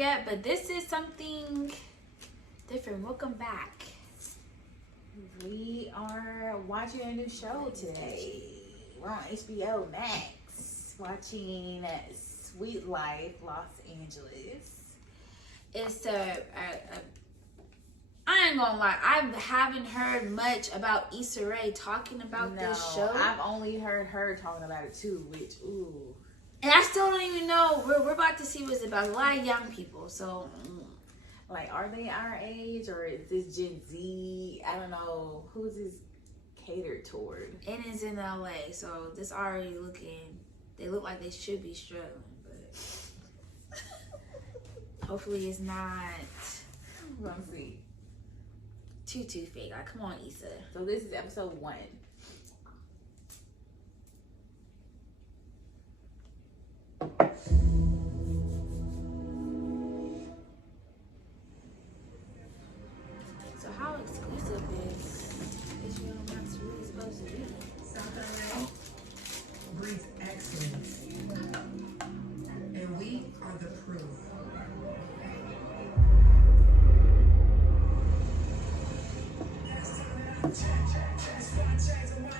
yet, but this is something different. Welcome back. We are watching a new show today. We're on HBO Max watching Sweet Life Los Angeles. It's I ain't gonna lie, I haven't heard much about Issa Rae talking about this show. I've only heard her talking about it too, which, ooh. And I still don't even know. We're about to see what it's about. A lot of young people, so. Like, are they our age or is this Gen Z? I don't know. Who's this catered toward? And it's in LA, so this already they look like they should be struggling, but hopefully it's not. We're gonna see. Too fake. Like, come on, Issa. So this is episode 1. So how exclusive is HBO Max really supposed to be? South LA breeds excellence, and we are the proof.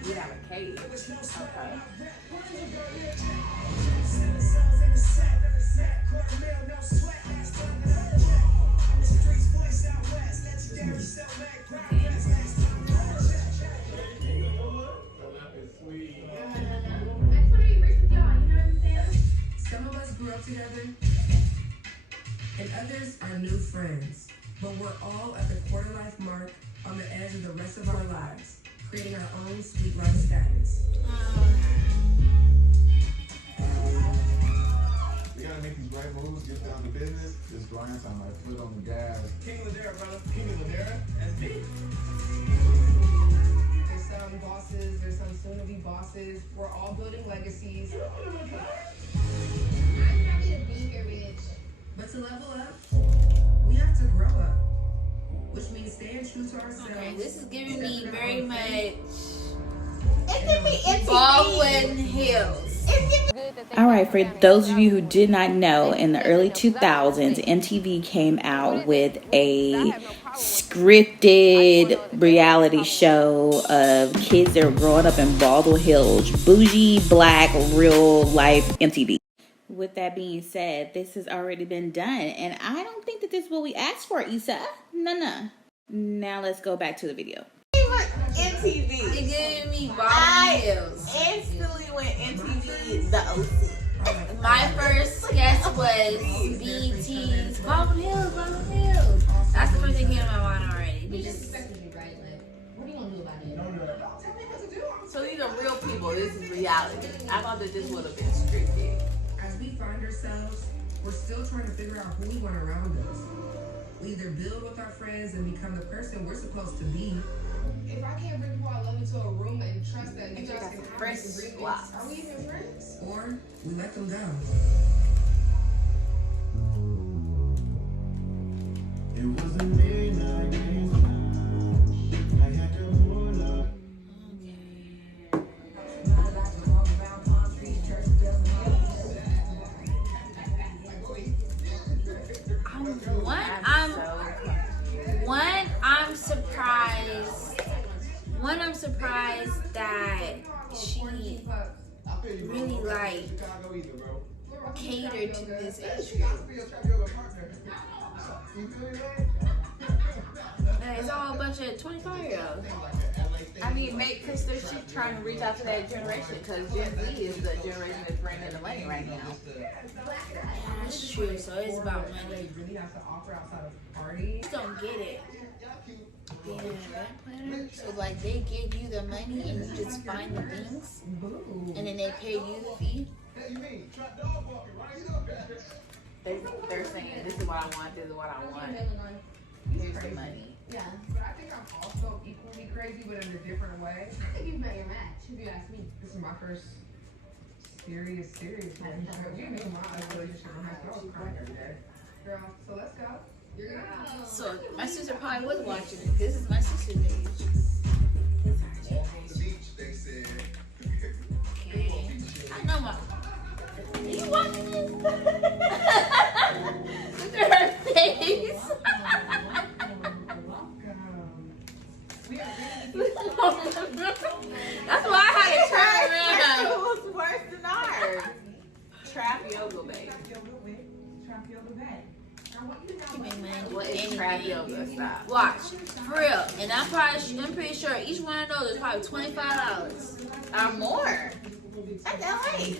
We have a cage. Okay. Some of us grew up together, and others are new friends. But we're all at the quarter life mark on the edge of the rest of our lives, creating our own sweet life status. We gotta make these right moves, get down to business. This grind sound like foot on the gas. King Ladera, brother. King Ladera, that's me. There's some bosses, there's some soon-to-be bosses. We're all building legacies. I'm happy to be here, bitch. But to level up, we have to grow up, which means staying true to ourselves. Okay, this is giving me very much It can be MTV. Baldwin Hills. All right, for those of you who did not know, in the early 2000s, MTV came out with a scripted reality show of kids that were growing up in Baldwin Hills, bougie, black, real life MTV. With that being said, this has already been done, and I don't think that this is what we asked for, Issa. No. Now let's go back to the video. MTV. It gave me Baldwin I Hills. instantly went MTV, the OC. My first guess was BT's Baldwin Hills, Baldwin Hills. That's the first thing that came to my mind already. You just expected me, right? Like, what do you want to do about it? Tell me what to do. So these are real people. This is reality. I thought that this would have been scripted. As we find ourselves, we're still trying to figure out who we want around us. We either build with our friends and become the person we're supposed to be. If I can't bring who I love into a room and trust that you guys can have Fresh disagreements, swaps. are we even friends? Or we let them go. It wasn't midnight. I had to pull up. I'm surprised that she really like catered to this age group. It's all a bunch of 25-year-olds. I mean, because she's trying to reach out to that generation, because Gen Z is the generation that's bringing in the money right now. That's true. So it's about money. Really have to offer outside of parties. I just don't get it. Being an event planner, so like they give you the money and you just find the things, and then they pay you the fee. They're saying, this is what I want, this is what I want. Here's the money. Yeah. But I think I'm also equally crazy, but in a different way. I think you've met your match, if you ask me. This is my first serious relationship. You knew my relationship in high school. I was crying every day. Girl, so let's go. You're gonna go. So my sister probably was watching it. This is my sister's age. Okay. I know my. Are you watching this? Look at her You make money do What is anything. trap yoga? Stop. Watch, for real. And I'm pretty sure each one of those is probably $25 Or more. That's LA.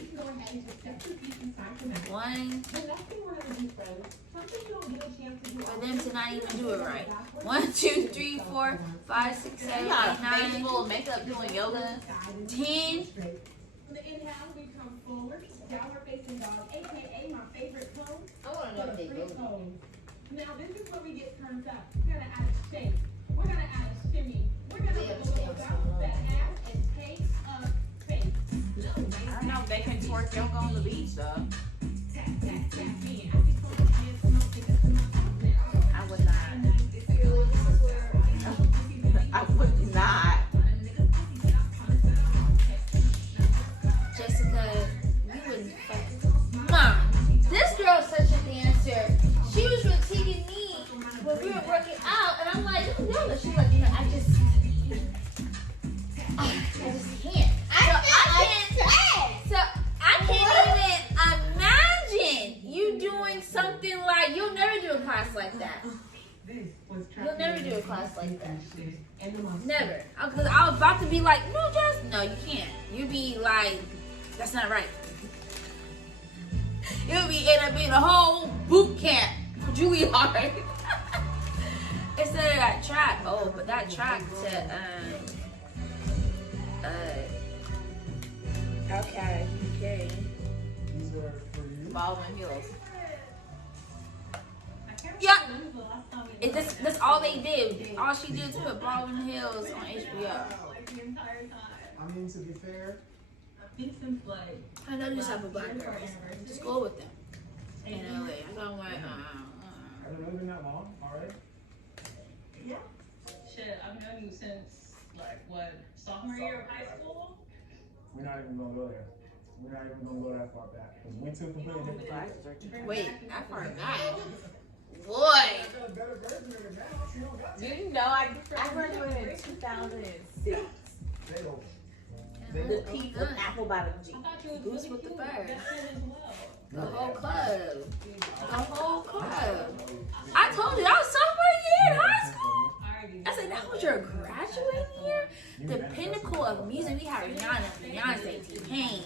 One for them to not even do it right. 1, 2, 3, 4, 5, 6, 7, 8, You got a face 9, full of makeup doing yoga. 10. I want to know if they go. Now this is where we get turned up. We're gonna add a shake. We're gonna add a shimmy. We're gonna bounce that ass and take a face. I don't know if they can twerk yoga on the beach though. I would not. I would not. Jessica, you wouldn't fuck. Mom, this girl's such a dancer. She was critiquing me when we were working out, and I'm like, you know that. She's like, I just can't. So I can't even imagine you doing something like, you'll never do a class like that. You'll never do a class like that. Never. Because I was about to be like, no, Jess. No, you can't. You be like, that's not right. It'll be end up being a whole boot camp for Juilliard. Instead of that track. Oh, but that track to okay. These are for you. Baldwin Hills. Yeah. That's all they did. All she did was put Baldwin Hills on HBO. I mean, to be fair, I know these type of black girls. Just go with them. In LA. I don't want has it really been that long already? Shit, I've known you since sophomore year of high school. We're not even gonna go there. We're not even gonna go that far back. Because we two completely different places. wait, that far back. Boy. You know, I graduated in 2006. They don't. The peak of apple bottom jeans. Who's with the bird? The whole club. The whole club. I told you, that was sophomore year in high school. I said, that was your graduating year? The pinnacle of music. We had Rihanna, Beyonce, T-Pain,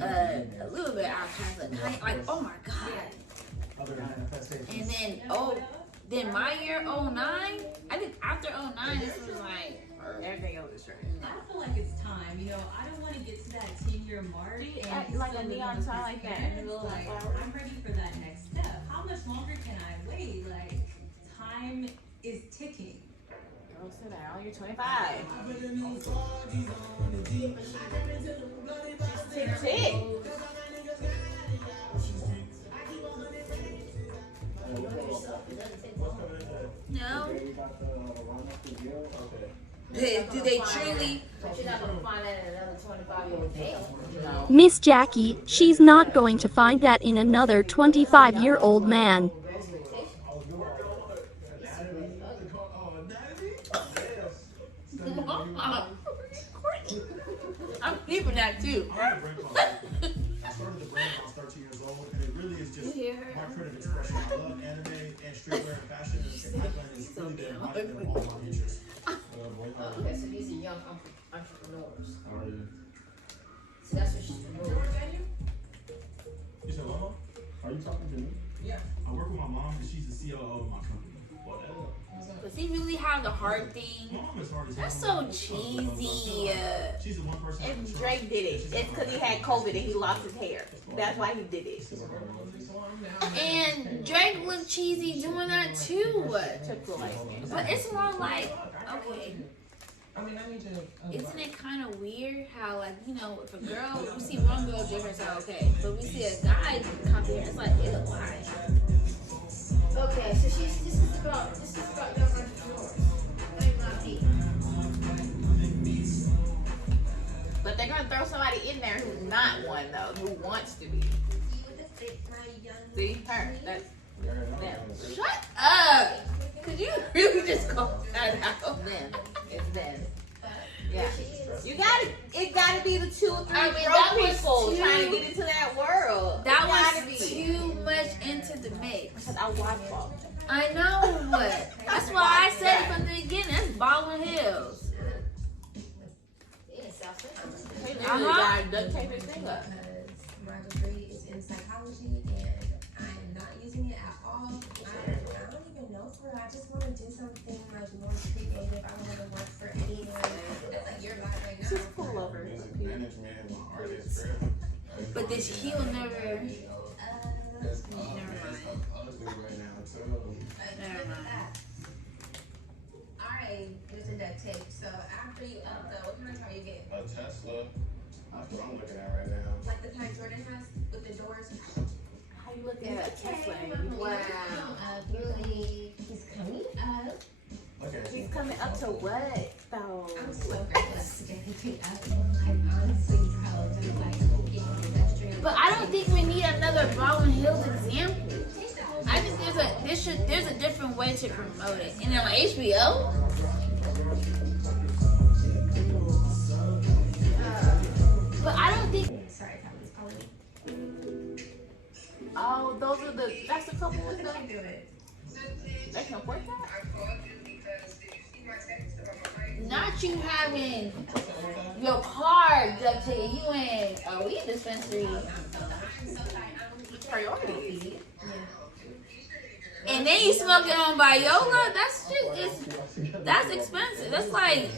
a little bit Outkast, like, oh my God. Other manifestations. And then my year, 09, I think after 09, this was like, Everything else is straight. I feel like it's time. You know, I don't want to get to that 10-year mark. Act like a neon sign like that. Like, I'm ready for that next step. How much longer can I wait? Like, time is ticking. Girl, sit down. You're 25. Tick. no. Okay, we got the lineup to deal. Okay. Do they truly? But you're not going to find that in another 25-year-old male. No. Miss Jackie, she's not going to find that in another 25-year-old man. I'm keeping that too. I started the brand when I was 13 years old, and it really is just my creative expression. I love anime and streetwear and fashion, and my plan is really to embody them in all my interests. Okay, so these are young entrepreneurs. How are you? So that's what she's promoting. You said, Mama? Are you talking to me? Yeah. I work with my mom, and she's the COO of my company. Does he really have the hard thing? My mom is hard as hell. That's so cheesy. She's the one person. If Drake did it, it's because he had COVID and he lost his hair. That's why he did it. And Drake looked cheesy doing that too. Chick-fil-A. But it's more like, okay, I mean, I need to. isn't it kind of weird how, like, you know, if a girl, we see one girl different, it's okay. But we see a guy copy her, it's like, ew, why? Okay, so this is about young entrepreneurs. Not me. But they're gonna throw somebody in there who's not one though, who wants to be. See her? That's them. Shut up! Could you really just call that out? Them. It's them. Yeah. It gotta be the 2 or 3 I mean, broke that was people too- trying to get into that world. That It gotta was be. too much into the mix. That's our wife fault. I know, but that's why I said it from the beginning. That's Baldwin Hills. He literally got duct tape his thing up. Because my degree is in psychology and I'm not using it at all. I don't even know for real. I just want to do something like more creative. I want to work for anyone. That's like your life right now. Just pull over. Music management, my artist, forever. But this heel never. That's ugly right now, too. Never mind. Alright, using duct tape. So after you upload, what kind of car you get? A Tesla. That's what I'm looking at right now. Like the kind Jordan has with the doors. How you looking at Tesla? Wow. Really, he's coming up. Okay. He's coming up to what, though? I'm so grateful to get him up. I'm honestly proud of like getting industrial. But I don't think we need another Baldwin Hills example. I think there's a different way to promote it. And then on HBO. But I don't think. Sorry, Calvin's calling me. Oh, that's the couple with them. Do it. They can afford that? Not you having your car duct tape. You in a weed dispensary. Priority. And then you smoking on Viola. That's expensive. That's like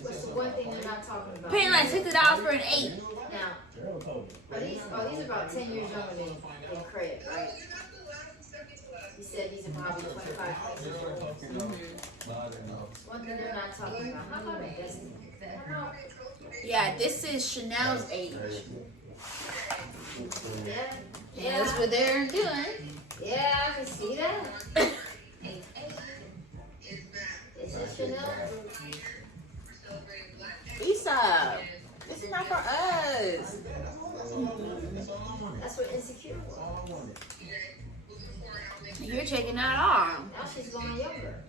What's the one thing you're not talking about? paying like $60 for an 8. Now, these are about 10 years younger than Craig, right? You said these are probably 25 years old. One thing they're not talking about. How about Destiny? Yeah, this is Chanel's age. Yeah. Yeah, that's what they're doing. Yeah, I can see that. This is Chanel. Issa, this is not for us. That's what Insecure was. You're taking that off. Now she's going younger.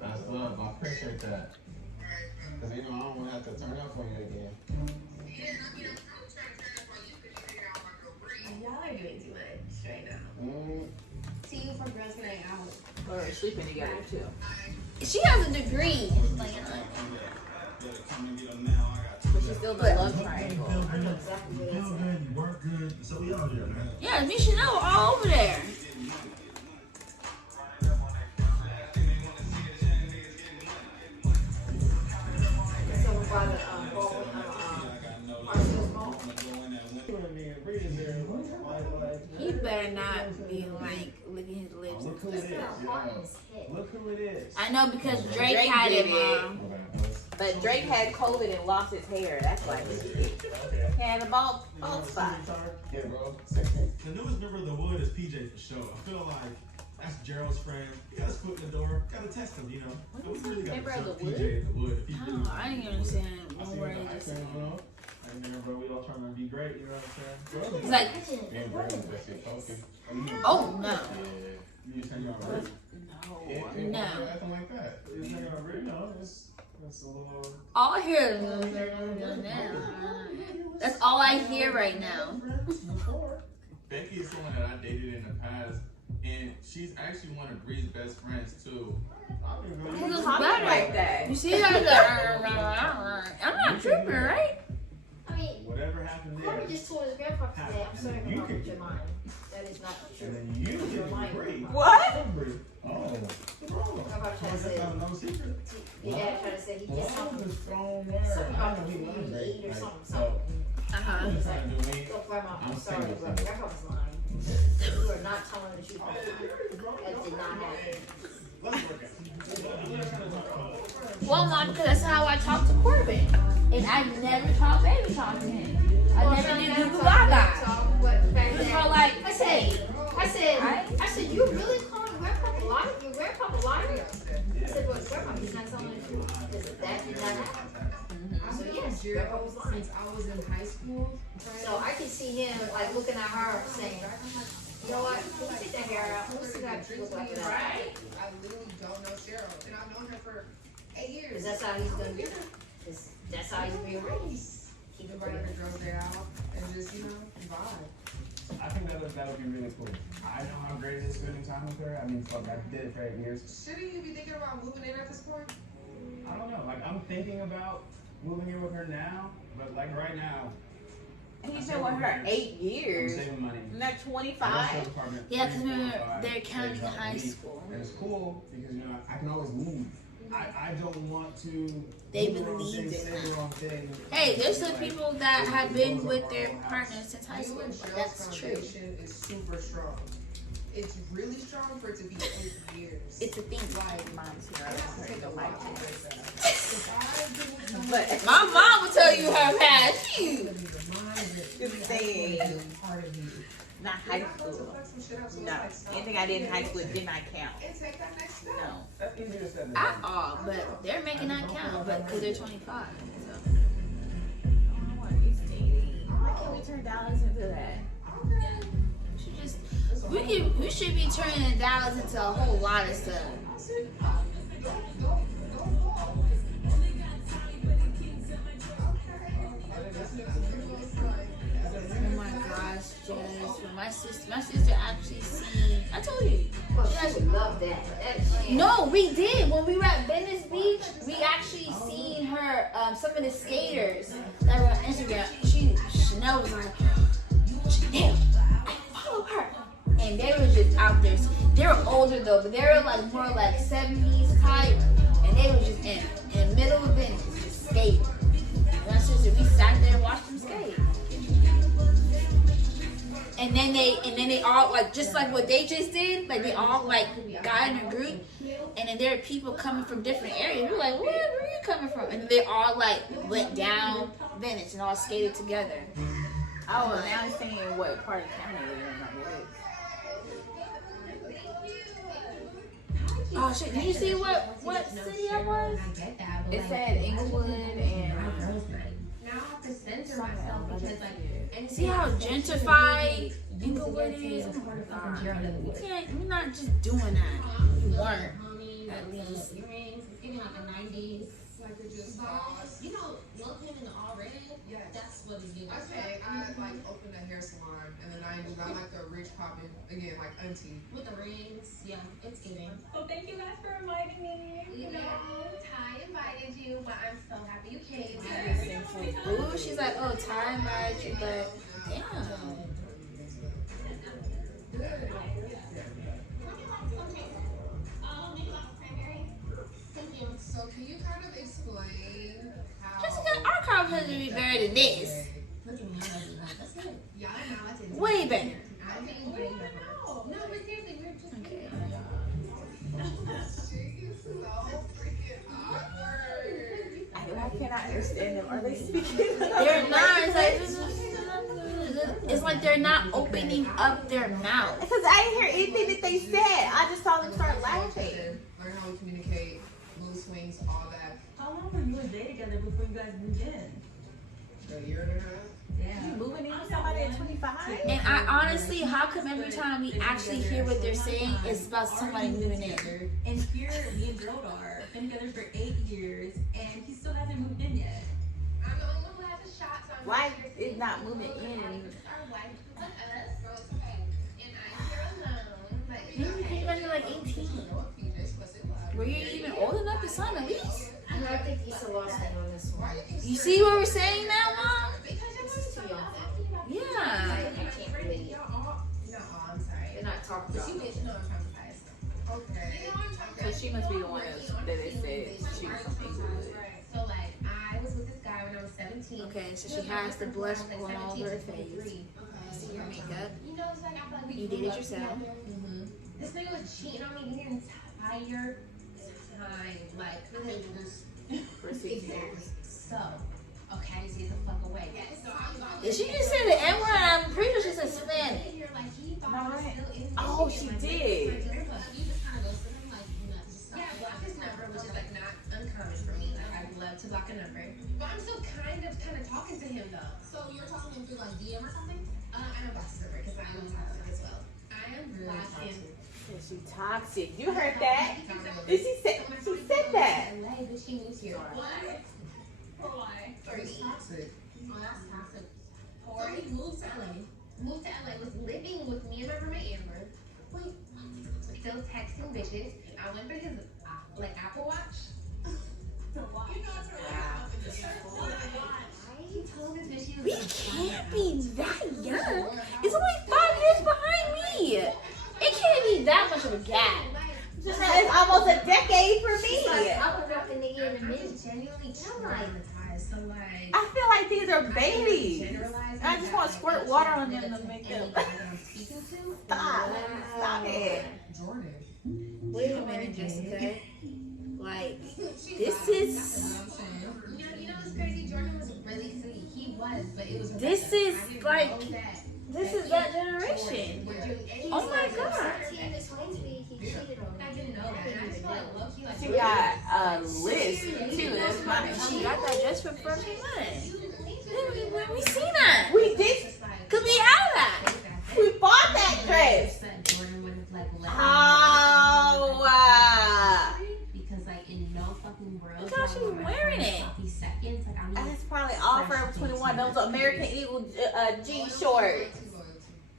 That's love. I appreciate that. Because, I don't want to have to turn up on you again. Y'all are doing too much right now. Team for girls night out. Or sleeping together, too. She has a degree. But she's still in the love triangle. I know exactly what Feel it's good, you work good, so we out here, man. Yeah, me Chanel all over there. He better not be like licking his lips. Look who it is. Look who it is. I know because Drake Drake had did it, it. Mom. But Drake had COVID and lost his hair. That's why he had a bald spot. Yeah, bro. The newest member of the Wood is PJ for sure. I feel like that's Gerald's friend. You gotta split the door. Gotta test him, you know. So we really gotta Member of test the PJ at the Wood. If he really, Oh, I didn't understand I see one word him he just acting, said. you know. I remember we all trying to be great, you know what I'm saying? It's like, Being brave is just your focus. oh no. You just hanging out right? No. Nothing like that. You just hanging out right? You know, it's a little... All I hear is that's all I hear right now. Becky is someone that I dated in the past, and she's actually one of Bree's best friends too. He looks Talking better. like that. You see that? I'm not tripping, right? I mean, Whatever happened there, Corbin just told his grandpa today, I'm sorry You about can- your mind. That is not true. and then you You're get lying. Bree. What? Oh, what's wrong? How about So I that's say, not no secret. your dad tried to say he did something, Is strong word. something I about know the he food loves he it. ate or Like, something, so, something. Uh-huh. what you trying to do me? Go, grandma, I'm I'm sorry, single, but so- grandpa was lying. You are not telling the truth. That did not happen. Let's work it. Well, Mom, because that's how I talk to Corbin. And I never talk baby talk to him. I never did the gaga. So like, I said, you really calling grandpa a liar? Your grandpa a liar? I said, well, grandpa, he's not telling the truth. Because that did not happen. So yes, grandpa was lying. Since I was in high school. So I can see him like looking at her saying, you know what, let's take that hair out. Let's see that she look like that. Right. I literally don't know Cheryl, and I've known her for 8 years. Because that's how he's gonna be. Because that's how he's being raised. Keep inviting the girls there out and just, vibe. I think that'll be really cool. I know how great it is spending time with her. I mean, fuck, I did it for 8 years. Shouldn't you be thinking about moving in at this point? I don't know. Like, I'm thinking about moving in with her now, but like right now. He's been with her 8 years. I'm saving money. Not 25. Yeah, because remember, they're counting high school. And it's cool because, you know, I can always move. I don't want to. They believe in that. Hey, there's some people that have been with their partners since high school. That's true. Is super strong. It's really strong for it to be 8 years. It's a thing. Mom's here. But my mom will tell you her past. Just saying. Not high school. No. Anything I did in high school did not count. No. That's easier said than At all, but they're making that count, but because they're 25. So. I want to be dating. Why can't we turn dollars into that? We should be turning dollars into a whole lot of stuff. Oh my gosh, Jess. When my sister actually seen, I told you. Well, she would love that. No, we did. When we were at Venice Beach, we actually seen her, some of the skaters that were on Instagram. Chanel was like, Chanel, I follow her. And they were just out there. They were older though, but they were like more like 70s type. And they were just in the middle of Venice, just skating. And my sister, we sat there and watched them skate. And then they all like just like what they just did, like they all like got in a group, and then there are people coming from different areas. We're like, where are you coming from? And they all like went down Venice and all skated together. Oh, well, now I'm saying what part of town they live in. Oh shit! Did you see what city I was? I get that, but It said Inglewood and girls' night. Now I have to censor myself because like see how gentrified Inglewood is. Oh my God. We're not just doing that. You weren't. At least. Earrings, it's giving like the 90s. Like it just You know, Lil Kim in the All Red? Yes. That's what it's giving. Okay, I like opened a hair salon in the 90s. I like the rich poppin', again, like auntie. With the rings, yeah, it's giving. So thank you guys for inviting me. You know, Ty invited you, but I'm so happy you came. Ooh, she's like, oh, Ty invited you, but damn. So can you kind of explain how... Jessica, our conversation would be better than this. Look at me, that's good. Yeah, I know. I didn't. Way better. I think way better. No, but seriously, we're just Okay. She is so freaking awkward. I cannot understand them. Are they speaking? They're not. It's like they're not opening up their mouth. Because I didn't hear anything that they said. I just saw them start laughing. Learn how we communicate, mood swings, all that. How long were you and Day together before you guys moved in? A year and a half. Yeah. You moving in with somebody at 25? And I honestly, how come every time we actually hear what they're saying, it's about somebody moving in? And here, me and Gerald are been together for 8 years, and he still hasn't moved in yet. I'm the only one who has a shot, so I'm Why is not moving in? our wife put us, so it's okay. And I'm here alone. Like, You guys are like 18. Were you even old enough to sign a lease? I think Issa lost me on this one. You see what we're saying now, Mom? This is too young. Yeah. I can't really. No, I'm sorry. They're not talking about it. No, I'm traumatized. Okay. So she must be the one that they said she was from Inglewood. So, like, I was with this guy when I was 17. Okay, so she has the blush going all over her face. See your makeup. You know, it's like, I feel like we You did grew it up yourself. together. This nigga was cheating on me the entire time. Like, For 6 years. so, okay, I just get the fuck away. Did she just say the N word? I'm pretty sure she said Spanish. Oh, she did. Yeah, block his number, which is like not uncommon for me. Like, I'd love to block a number. But I'm still kind of talking to him though. So you're talking to him through like DM or something? I don't block his number because I'm toxic as well. I am really toxic. She toxic. You heard that? Did she say that? LA, but she moves here. Why? Or he's toxic. Oh, that's toxic. Or he moved to LA. moved to LA, was living with me and my roommate Amber. Wait, still texting bitches. I went for his Apple Watch. He told this bitch he was We can't be that young. It's only 5 years behind me. It can't be that much of a gap. It's almost a decade for me. I was out the nigga in a minute, genuinely traumatized. So like, I feel like these are babies. I just want to squirt water on them to make them. Stop it. Jordan. Wait a minute, Jessica. Like, this is. You know what's crazy? Jordan was really sweet. He was, but it was. This is like. This is that generation. Oh my god. She got a list too. That's funny. She got that just for freshman month. We seen that. We did. Cause we had that. We bought that dress. Oh. Because like in no fucking world. Look how she's wearing it. That's probably all for 21. Those American Eagle jean shorts.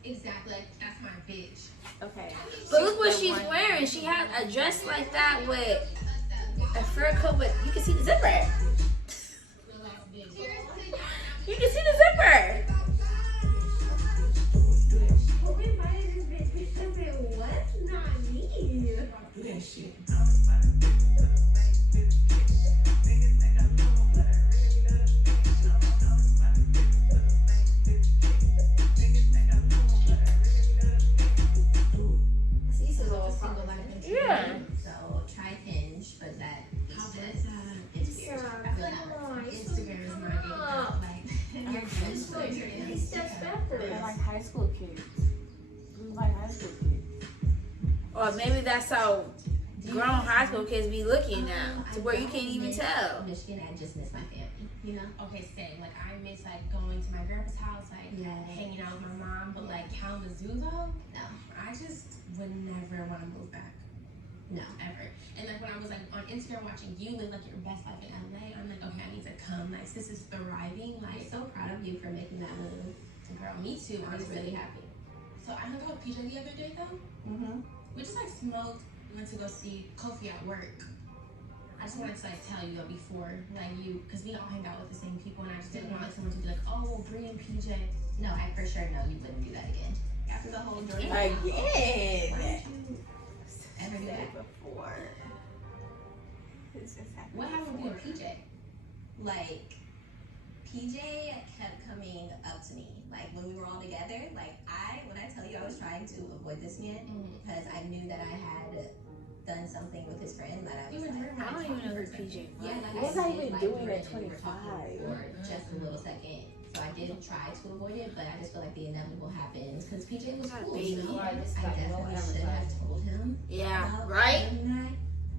Exactly. That's my bitch. Okay. But look what she's wearing. She had a dress like that with a fur coat, but you can see the zipper. You can see the zipper. Who invited this bitch? Because it was not me. That shit. Yeah. So try Hinge, but that it's weird. I feel like Instagram is not They're like high school kids. Like high school kids. Or maybe that's how grown high school kids be looking now, to where you can't even tell. Michigan, I just miss my family. You know? Okay, same. Like I miss like going to my grandpa's house, like hanging out with my mom. But like Kalamazoo though, No. I just would never want to move back. No. Ever. And like when I was like on Instagram watching you live like your best life in LA, I'm like, okay, I need to come. Like this is thriving. Like So proud of you for making that move. girl, me too. I was really happy. So I hung out with PJ the other day though. Mm-hmm. We just like smoked. We went to go see Kofi at work. I just wanted to like tell you before, like you, because we all hang out with the same people, and I just didn't want like someone to be like, oh, well, Bree and PJ. No, I for sure know you wouldn't do that again. After the whole Jordan. Again. Ever do that? Before. What happened with you and PJ? Like, PJ kept coming up to me. Like, when we were all together, like, when I tell you I was trying to avoid this man, because I knew that I had done something with his friend, that I was like, I don't even know who PJ was. yeah, like, What was I even like, doing Jordan, at we were talking 25? For just a little second. So I did try to avoid it, but I just feel like the inevitable happens, because PJ was cool, you know? I definitely should have told him. Yeah, about right? that,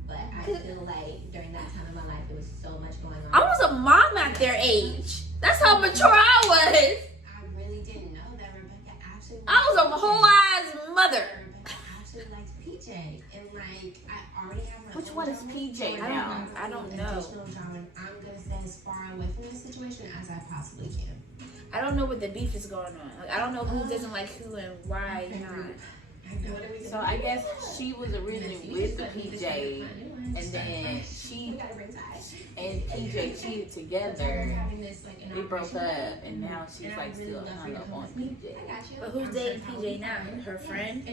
but I feel like during that time of my life, there was so much going on. I was a mom at their age. That's how mature I was. I really didn't know that Rebecca actually. I was a whole ass mother. Rebecca actually likes PJ, and like I already have my. Which own one is drama, PJ so now? I don't an know. additional drama, and I'm gonna stay as far away from this situation as I possibly can. I don't know what the beef is going on. Like, I don't know who doesn't like who and why not. So I guess she was originally with the PJ, and then she and PJ cheated together. They broke up, and now she's like still hung up on PJ. But who's dating PJ now? Her friend? No,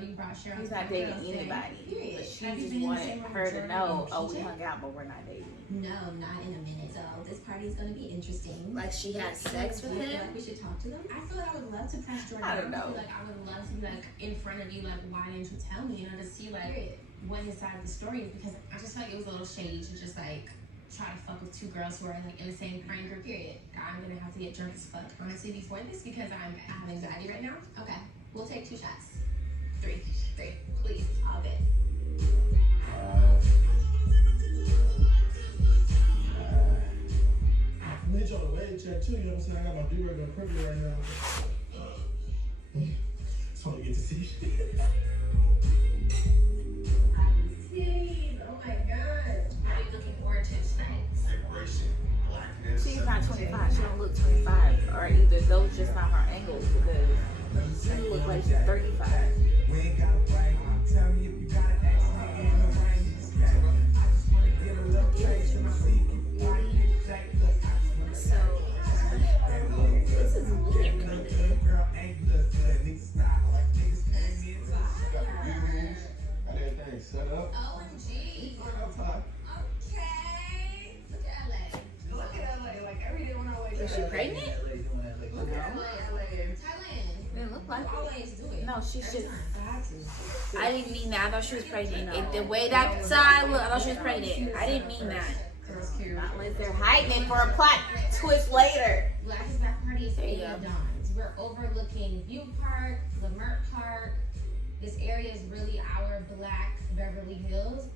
he's not dating anybody. But she just wanted her to know, oh, we hung out, but we're not dating. No, not in a minute. So this party is gonna be interesting. Like she had sex with I feel him? like we should talk to them. I feel like I would love to press Jordan. I don't know. Like I would love to be like in front of you, like why didn't you tell me? You know, to see like what his side of the story is, because I just feel like it was a little shady to just like try to fuck with two girls who are like in the same friend group. Period. I'm gonna have to get drunk as fuck honestly before this because I have anxiety right now. Okay, we'll take 2 shots. 3, please, all good. I need y'all to wait check too, you know what I'm saying? I got my do-rag on quickly right now. Just want to get to see shit. Oh my god. What are you looking forward to tonight? She's not 25. She don't look 25, or either those just not her We ain't gotta brag. Tell me if you got an ex nigga in the rain. I just wanna get a little taste of my seat. This is weird. Girl ain't look good. Niggas stop. Like niggas came in to Got the views, got everything set up. OMG. Outside. Okay. Look at LA. look at LA. Like every day when I wake up. Is she pregnant? Look at LA. Thailand. Didn't look like You always do it. No, she's just. I didn't mean that. I thought she was pregnant. The way that side looked, I thought she was pregnant. I didn't mean that. That's cute. Not unless they're hiding it for a plot twist later. Black is Back Party is There you Fading go. Dawns. We're overlooking View Park, Lamert Park. This area is really our Black Beverly Hills.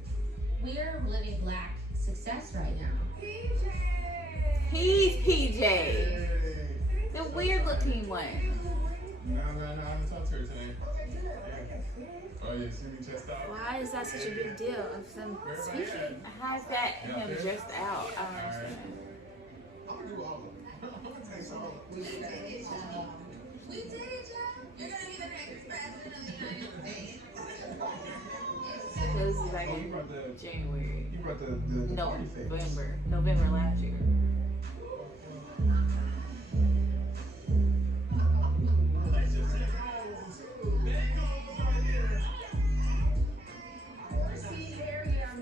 We're living Black success right now. He's PJ. The weird looking one. No, I haven't talked to her today. Oh, yeah, see me chest out. Why is that such a big deal of them speaking? How's that him dressed out? I don't understand. I'm gonna do all of them. I'm gonna take some of them. We did it, y'all. You're gonna be the next president of the United States. This is like Oh, you in brought the, January. you brought the party face. November last year.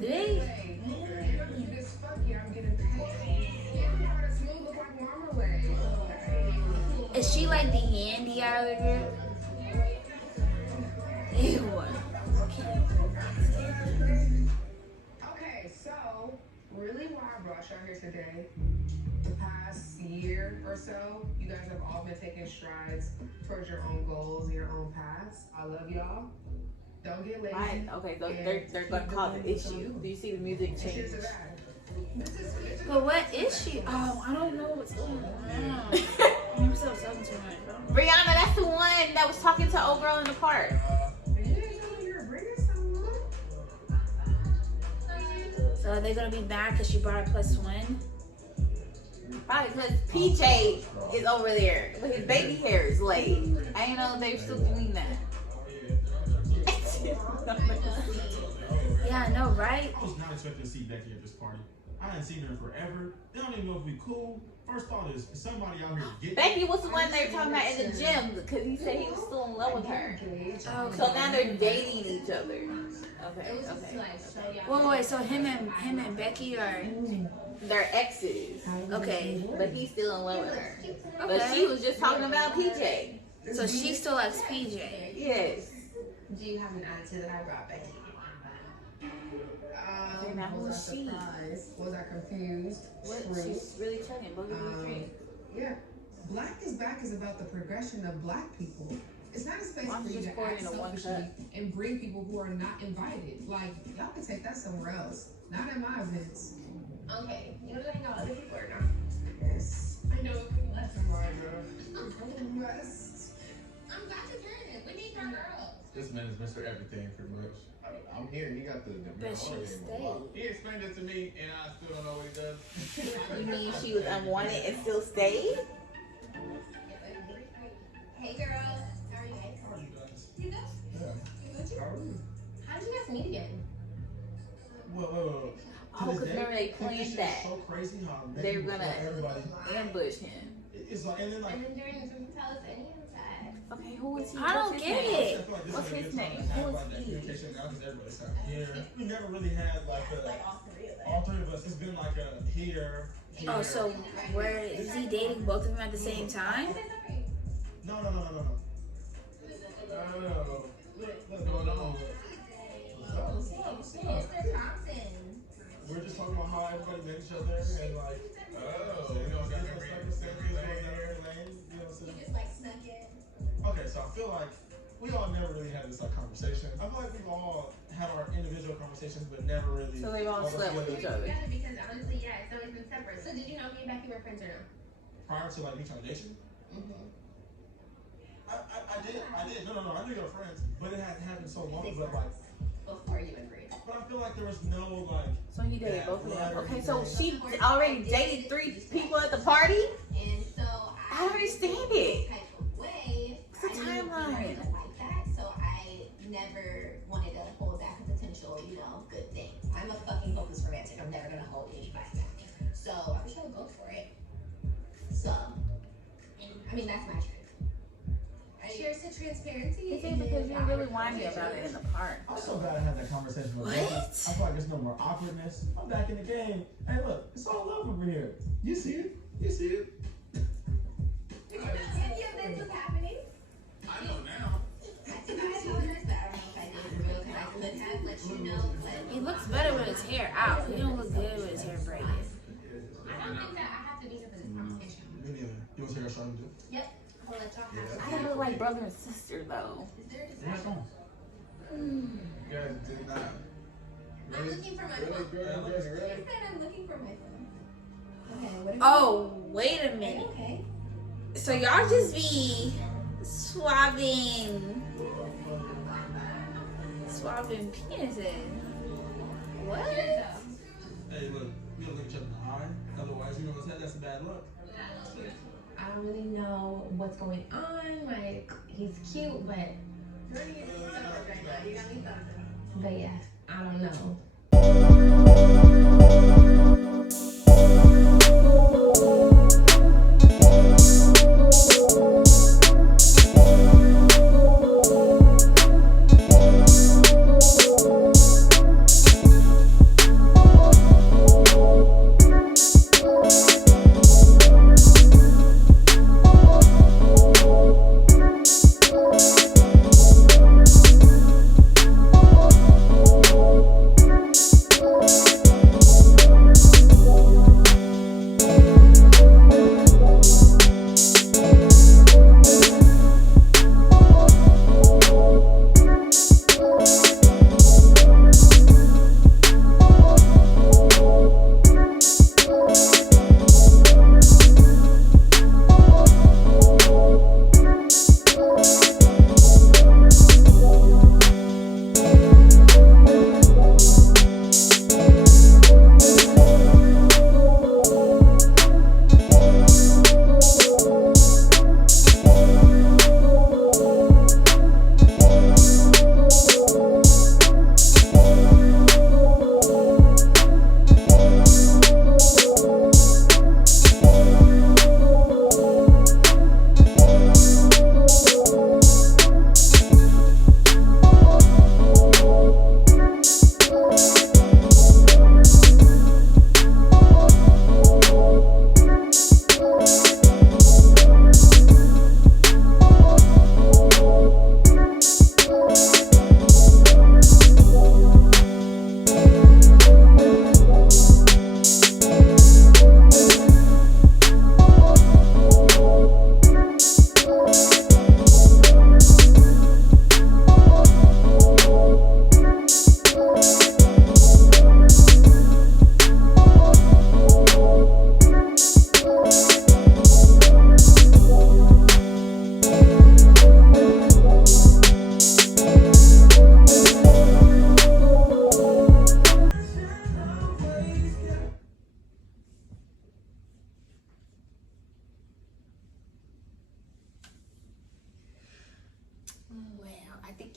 They, is she like the Yandy out of the group? Ew. Okay, so really why I brought y'all here today, the past year or so, you guys have all been taking strides towards your own goals and your own paths. I love y'all. Don't get lazy. Right. Okay, so they're gonna cause an issue. Do you see the music change? Here's the bag. But what is she? Oh, I don't know what's going on. I'm so talking too much. Brianna, that's the one that was talking to old girl in the park. You didn't know you were bringing someone. So are they gonna be mad because she brought a +1? Probably because PJ is over there, but his baby hair is laid. I didn't know they were still doing that. Yeah, I know, right? I was not expecting to see Becky at this party. I hadn't seen her in forever. They don't even know if we cool. First thought is somebody out here get Becky was the one they were talking about in the gym because he said he was still in love with her. Okay. So now they're dating each other. Okay. Wait. So him and Becky are They're exes. okay. But he's still in love with her. But Okay. she was just talking about PJ. So she still likes PJ. Yes. Do you have an attitude that I brought Becky? Now who Was is I she? surprised? Was I confused? What? True. She's really chilling. Both of them drink. Yeah. Black is Back is about the progression of Black people. It's not a space Why don't for you you just to pour it act in a one selfishly cup? and bring people who are not invited. Like, y'all can take that somewhere else. Not at my events. Okay. You want to hang out with other people or not? Yes. I know it's less. Come on, girl. West. I'm glad you're hearing it. We need our girls. This man is Mr. Everything, pretty much. I'm here. He got the But she stayed. He explained it to me, and I still don't know what he does. You mean she was unwanted and still stayed? Hey, girls. How are you guys? How are you guys? You good? Yeah. How are you? How did you guys meet again? Well, Oh, because remember they planned that. So crazy how They were gonna everybody. ambush him. It's like, and then like. And then during the tell us any of that. Okay, who is he? I don't What's his get name? it. I feel like this What's is a his good time name? to have, Who is like, that he? communication now because everybody's out here. We never really had like all three of us. It's been like a here. Oh, so where is he dating both of them at the same time? No. What's going on? Mr. Thompson. We're just talking about how everybody met each other and like, You know, got business every like a service going down your lane, you know, so. You just like snuck in. Okay, so I feel like we all never really had this like conversation. I feel like we've all had our individual conversations, but never really. So they've all slept with each other. Yeah, because honestly, yeah, it's always been separate. So did you know me and Becky were friends or no? Prior to like me trying to date you, Mm-hmm. I did. No. I knew you were friends, but it had happened so long. But like, Before you agreed. but I feel like there was no like. So he dated Yeah, both of them. right. Okay, so she already dated 3 people at the party? And so I understand it. type of way. It's a I knew you timeline. weren't like that, so I never wanted to hold back a potential, good thing. I'm a fucking hopeless romantic. I'm never gonna hold anybody back. So I'm just gonna go for it. So, I mean, that's my truth. Cheers to transparency. It's because you really whiny about it in the park. I'm so glad I had that conversation with Becky. I feel like there's no more awkwardness. I'm back in the game. Hey, look, it's all love over here. You see it? You see it? Did you know any of this was happening? I know now. I think I told her, but I don't know if I did for real because I could have let you know. But He looks better with his hair out. He don't look good with his hair braided. I don't think that I have to be here for this conversation. Me neither. You was here starting to do? Yep. I'll let y'all have I don't look like brother and sister though. Is there a What's discussion? wrong? You guys did not. I'm looking for my phone. I said I'm looking for my phone. Okay, what Oh, wait a minute. Okay. So y'all just be swabbing penises. What? Hey, look, we don't look each other in the eye. Otherwise, you know what's that? That's a bad look. I don't really know what's going on. Like, he's cute, but yeah, I don't know.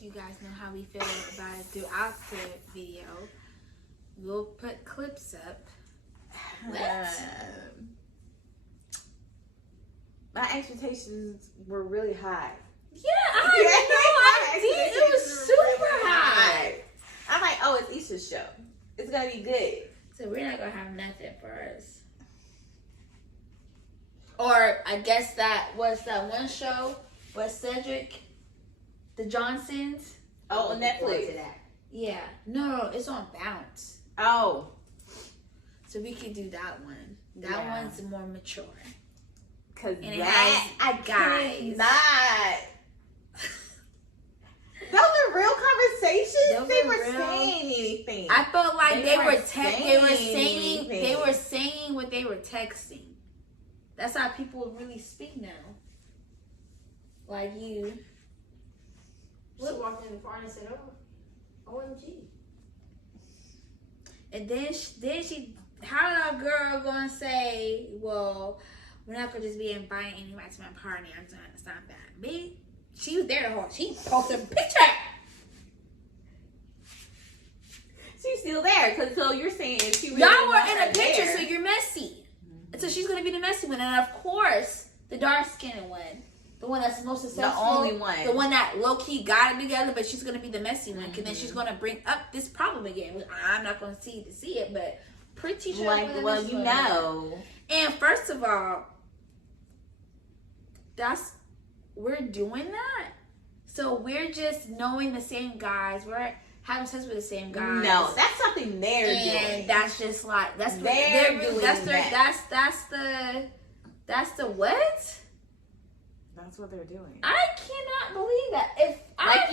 You guys know how we feel about it throughout the video. We'll put clips up. My expectations were really high. Yeah, I did. It was super high. I'm like, oh, it's Issa's show. It's gonna be good. So we're not gonna have nothing for us. Or I guess that was that one show with Cedric, the Johnsons. Oh, on Netflix. Yeah. No, it's on Bounce. Oh. So we could do that one. That one's more mature. Cause and that it has guys. Not. Those are real conversations. Those they are were real. saying anything. I felt like they were saying what they were texting. That's how people really speak now. Like you. She walked in the car and said, "Oh, OMG." And then she, how did our girl gonna say, "Well, we're not gonna just be inviting anybody to my party. I'm gonna stop that." Me, she was there the whole. She posted a picture. still there. Cause so you're saying if she really y'all were wants in her a picture, there, so you're messy. So she's gonna be the messy one, and of course, the dark skinned one, the one that's most successful, the only one, the one that low key got it together, but she's gonna be the messy one, because then she's gonna bring up this problem again. Which I'm not gonna see it, but pretty sure. like, well, you know. And first of all, we're doing that. So we're just knowing the same guys. We're having sex with the same guys. No, that's something they're doing. And that's just like that's they're doing. That's the what? That's what they're doing. I cannot believe that. If like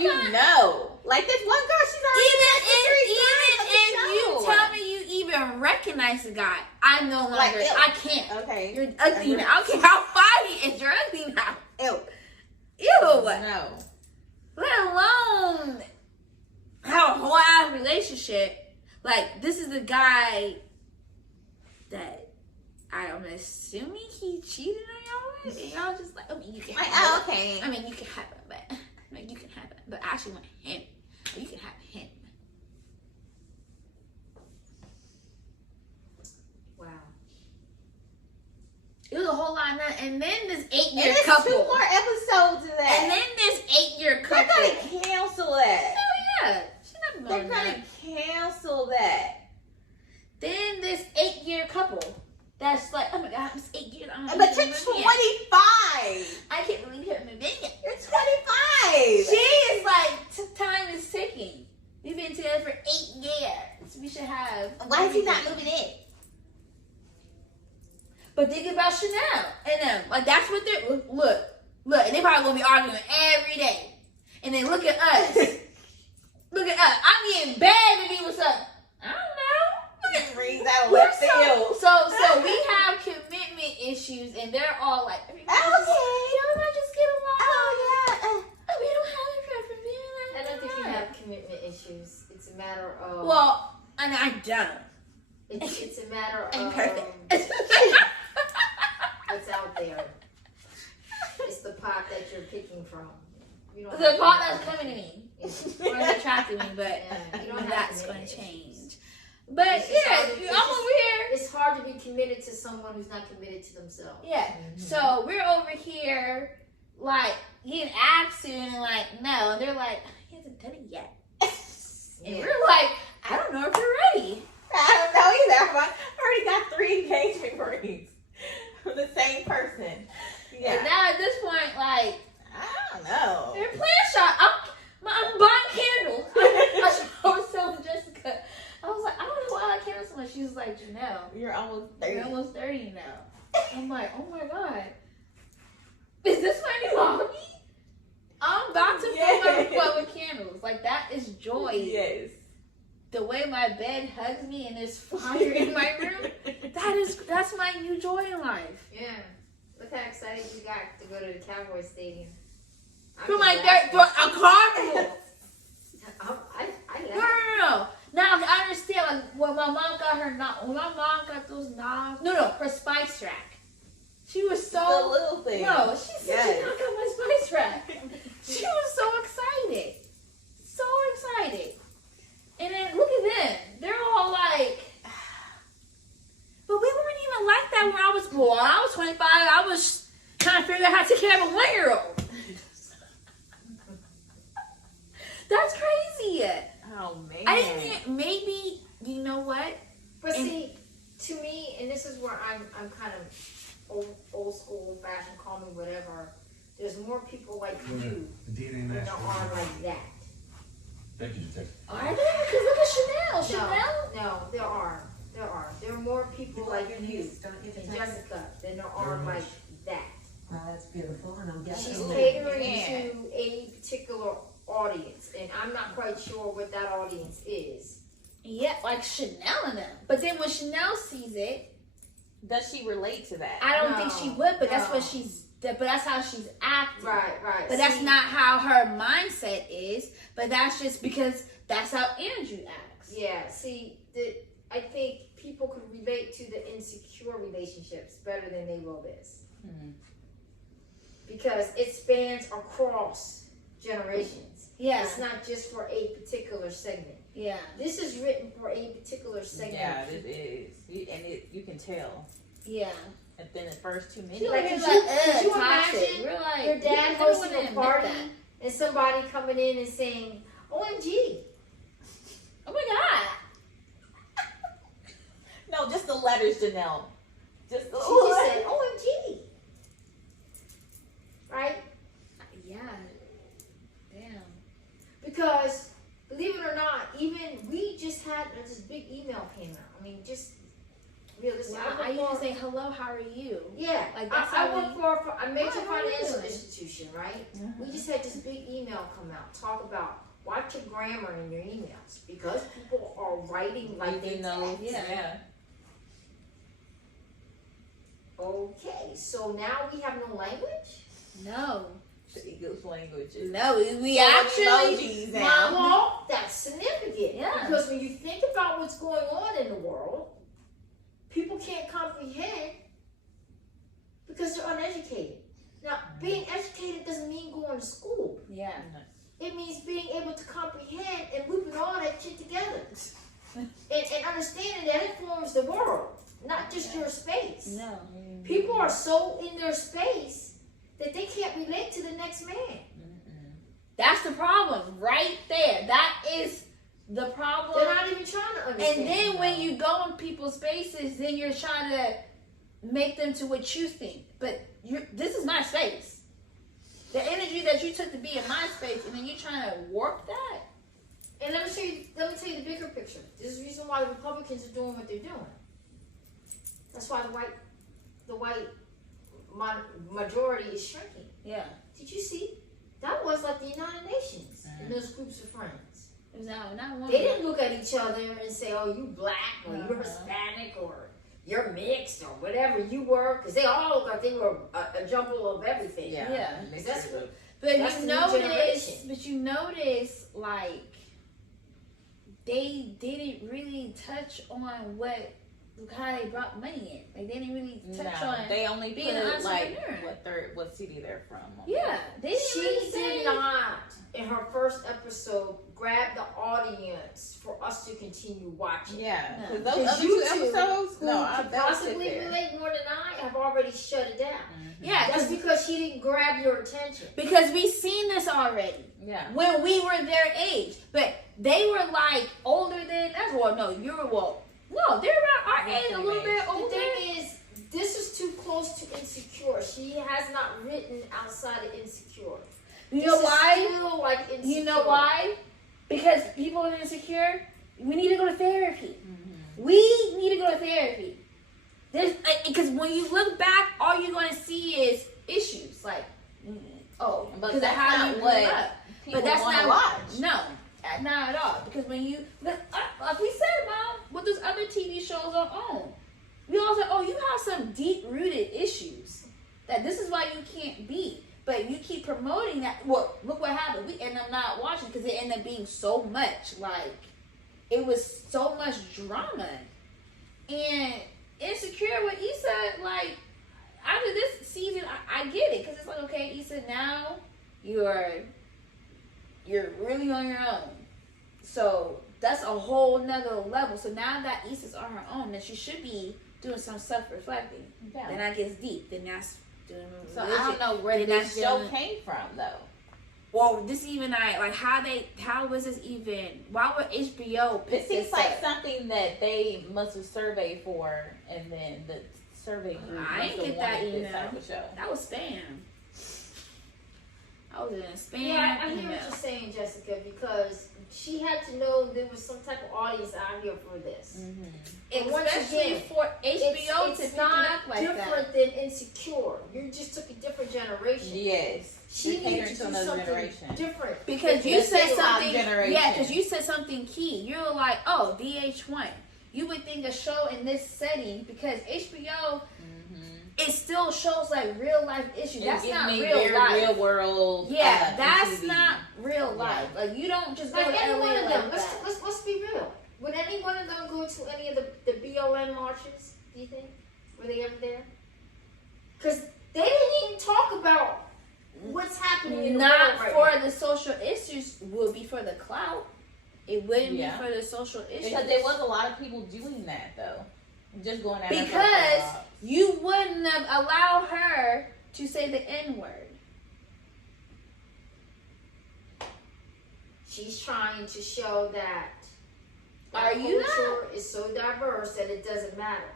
this one girl, she's already even if you tell me you even recognize the guy, I'm no longer. Like, I can't. Okay, you're ugly now. I don't care how fine he is. You're ugly now. Ew. No. Let alone have a whole ass relationship. Like, this is the guy that I'm assuming he cheated on y'all with, and y'all just like, I mean, you can have it. Okay. I mean, you can have it, but you can have it. But I actually want him. You can have him. Wow. It was a whole lot of that, and then this 8-year couple. 2 more episodes of that. And then this 8-year couple. They're gonna cancel that. Oh yeah, they're gonna cancel that. Then this 8-year couple. That's like, oh my god, it's 8 years. But you're 25. I can't believe you're moving yet. You're 25. She is like, time is ticking. We've been together for 8 years. We should have. Why is he not moving in? But think about Janell and them. Like, that's what they're. Look. And they probably gonna be arguing every day. And then look at us. Look at us. I'm getting bad to be with something. I don't know. Rings out left field. So we have commitment issues, and they're all like, everybody just get along. Oh yeah. We don't have a preference. I don't think you have commitment issues. It's a matter of. Well, and I don't. It's a matter of. I'm perfect. What's out there? It's the pot that you're picking from. You don't The pot that's coming to me. Or attracting me, but you don't that's have going to change. But I'm over here. It's hard to be committed to someone who's not committed to themselves. Yeah. Mm-hmm. So we're over here, like, getting asked to, and like, no. And they're like, he hasn't done it yet. And we're like, I don't know if you're ready. I don't know either. I already got 3 engagement rings from the same person. Yeah. And now at this point, like, I don't know. They're playing shot. I'm buying candles. I was telling Jessica. I was like, I don't know why I like candles so much. She was like, Janell, you're almost 30. You're almost 30 now. I'm like, oh my god. Is this my new hobby? I'm about to fill my room with candles. Like, that is joy. Yes. The way my bed hugs me and there's fire in my room, that's my new joy in life. Yeah. Look how excited you got to go to the Cowboys Stadium. For my for a carnival. No. Now I understand, like, when my mom got her when my mom got those knobs. No, her spice rack. She was so the little thing. No, she said she knocked out my spice rack. She was so excited. So excited. And then look at them. They're all like, but we weren't even like that when I was 25. I was trying to figure out how to take care of a 1-year-old. That's crazy. Oh man. I didn't think, maybe, you know what? But see, to me, and this is where I'm kind of old school, old fashioned, call me whatever. There's more people like you DNA that are like that. Thank you, Detective. Are there? Because look at Janell. No, there are. There are more people like you and Jessica than there are like that. Well, that's beautiful, and I'm guessing she's catering to a particular audience, and I'm not quite sure what that audience is. Yeah, like Janell and them. But then when Janell sees it, does she relate to that? I don't think she would, but that's what but that's how she's acting. Right. But that's not how her mindset is. But that's just because that's how Andrew acts. Yeah. See, I think people could relate to the insecure relationships better than they will this. Mm-hmm. Because it spans across generations. Yeah. It's not just for a particular segment. Yeah. This is written for a particular segment. Yeah, it is. You can tell. Yeah. And then the first 2 minutes. Like, could you imagine your dad hosting a party and somebody coming in and saying, OMG. Oh my God. No, just the letters, Janelle. Just the She just said, OMG. Right? Yeah. Damn. Because, believe it or not, even we just had this big email came out. I mean, just realistic. Wow, I used to say, hello, how are you? Yeah, Like, I that's work for a major how are you financial doing? institution, right? We just had this big email come out, talk about watch your grammar in your emails because people are writing like they know. Yeah. Okay, so now we have no language? No. English languages. No, we So actually. emojis now. Well, that's significant. Yeah. Because when you think about what's going on in the world, people can't comprehend because they're uneducated. Now, being educated doesn't mean going to school. Yeah. It means being able to comprehend and looping all that shit together. and understanding that it forms the world, not just your space. No. People are so in their space that they can't relate to the next man. That's the problem right there. That is the problem. They're not even trying to understand. And then when you go in people's spaces, then you're trying to make them to what you think. But this is my space. The energy that you took to be in my space, and then you're trying to warp that. And let me tell you the bigger picture. This is the reason why the Republicans are doing what they're doing. That's why the white majority is shrinking. Yeah. Did you see? That was like the United Nations in those groups of friends. Not one. They didn't look at each other and say, "Oh, you black or you're Hispanic or you're mixed or whatever you were," because they all looked like they were a jumble of everything. Yeah. That's what. But that's you the new notice, generation. like they didn't really touch on how they brought money in. Like they didn't really touch on. They only being put an like entrepreneur. what city they're from. Yeah, they didn't She really say. did not, in her first episode, grab the audience for us to continue watching. Yeah, No. because those other 2 episodes, who I could possibly relate more than I have already shut it down. Yeah, That's because she didn't grab your attention. Because we seen this already. Yeah. When we were their age, but they were like older than us. Well, no, you were No, they're around our age, a little bit older. The thing is, this is too close to Insecure. She has not written outside of Insecure. You know why? Still like Insecure. You know why? Because people are insecure. We need to go to therapy. We need to go to therapy. Because when you look back, all you're going to see is issues. Like, but that's how not you what grew up. people But that's want to not watch. No, not at all. Because when you, like we said, Mom, with those other TV shows on OWN, we all said, you have some deep-rooted issues that this is why you can't be. But you keep promoting that. Well, look what happened. We end up not watching because it ended up being so much. Like, it was so much drama. And Insecure with Issa, like, after this season, I get it. Because it's like, okay, Issa, now you're really on your own. So that's a whole nother level. So now that Issa's on her own, then she should be doing some self-reflecting. Yeah. Then that gets deep. Then that's doing So I don't know where this show came from, though. Well, this even how was this even? Why would HBO pick It seems this like up? something that they must have surveyed for, and then the survey group I must didn't have get that wanted this email. type of show. That was spam. I was in a spam. Yeah, I hear email. what you're saying, Jessica, because she had to know there was some type of audience out here for this. And once Especially again, for HBO it's to pick not it up like different that. than Insecure. You just took a different generation. Yes. She You're catering needed to to do another something generation. different. Because you It's said a lot of something. generation. Yeah, because you said something key. You were like, VH1. You would think a show in this setting because HBO. It still shows like real life issues. That's not real life. Real world. Yeah, that's TV. not real life. Like you don't just go Like to any LA one of like them. that. Let's be real. Would any one of them go to any of the BLM marches? Do you think? Were they ever there? Because they didn't even talk about what's happening in the Not world right for now. the social issues. pictures would be for the clout. It wouldn't be for the social issues. Because there was a lot of people doing that though. Just going at her because you wouldn't have allowed her to say the N-word. She's trying to show that our culture is so diverse that it doesn't matter.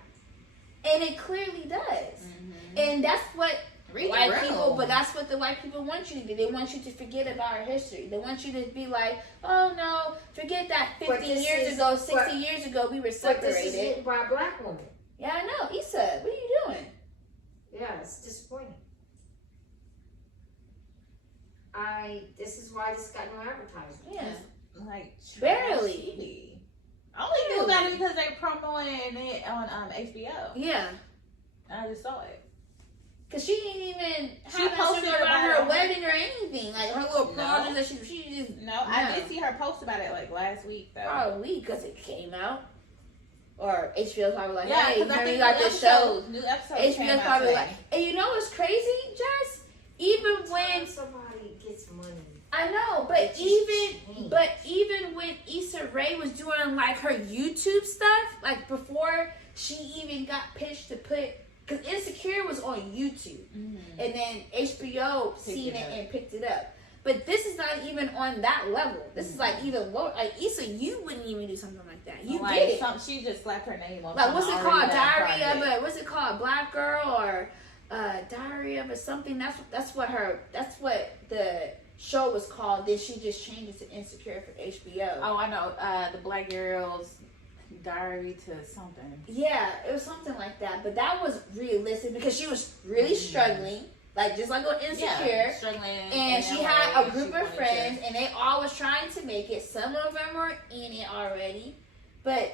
And it clearly does. And that's what white people, but that's what the white people want you to do. They want you to forget about our history. They want you to be like, oh no, forget that 50 years ago, 60 years ago, we were separated. But this is written by a black woman. Yeah, I know. Issa, what are you doing? Yeah, it's disappointing. This is why this got no advertisement. Yeah. Like, barely. I only knew about it because they promoting it on HBO. Yeah. I just saw it. Cause she didn't even She posted about her wedding or anything. Like her little project that she just I did see her post about it like last week though. Probably because it came out. Or HBO's probably like, yeah, hey, I you got this show. New episodes HBO's probably like, and you know what's crazy, Jess? Even when somebody gets money. I know, but even when Issa Rae was doing like her YouTube stuff, like before she even got pitched to put, because Insecure was on YouTube, and then HBO seen it and picked it up. But this is not even on that level. This is like even lower. Like Issa, you wouldn't even do something like that. You like, did it. She just slapped her name on. Like what's it called? Diary of a what's it called? Black Girl or Diary of a something. That's what the show was called. Then she just changed it to Insecure for HBO. Oh, I know. The Black Girl's Diary to something. Yeah, it was something like that. But that was realistic because she was really struggling. Like, just like on Insecure. Struggling. And she had a group of friends, and they all was trying to make it. Some of them were in it already. But,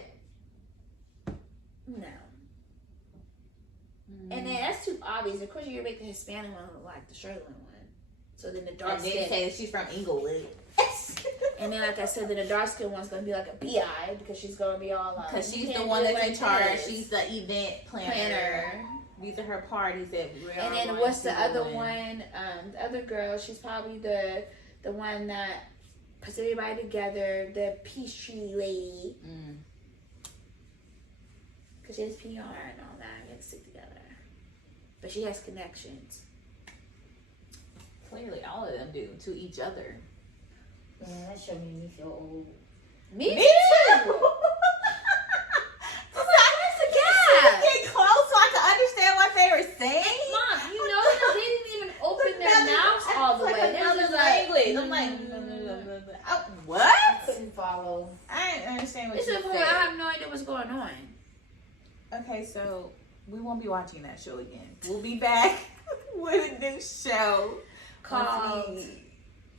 no. And then that's too obvious. Of course, you're going to make the Hispanic one look like the Sherlin one. So then the dark skin. And then say she's from Inglewood. And then, like I said, then the dark skin one's going to be like a BI because she's going to be all like. Because she's the one that's in charge. She's the event planner. These are her parties that we're and then what's the other one? The other girl, she's probably the one that puts everybody together, the peace tree lady. Because she has PR and all that. They stick together. But she has connections. Clearly, all of them do to each other. Yeah, that show made me feel old. Me too! Get close so I can understand what they were saying. Mom, you know they didn't even open their mouths all the way. Another They was language. I'm like, what? I couldn't follow. I didn't understand what It's you a point said. I have no idea what's going on. Okay, so we won't be watching that show again. We'll be back with a new show called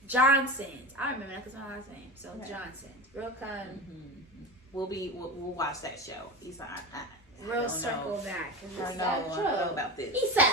Johnson's. I remember that because my last name. So okay. Johnson's. Real come. We'll watch that show. Real circle back. I don't know about this. Issa.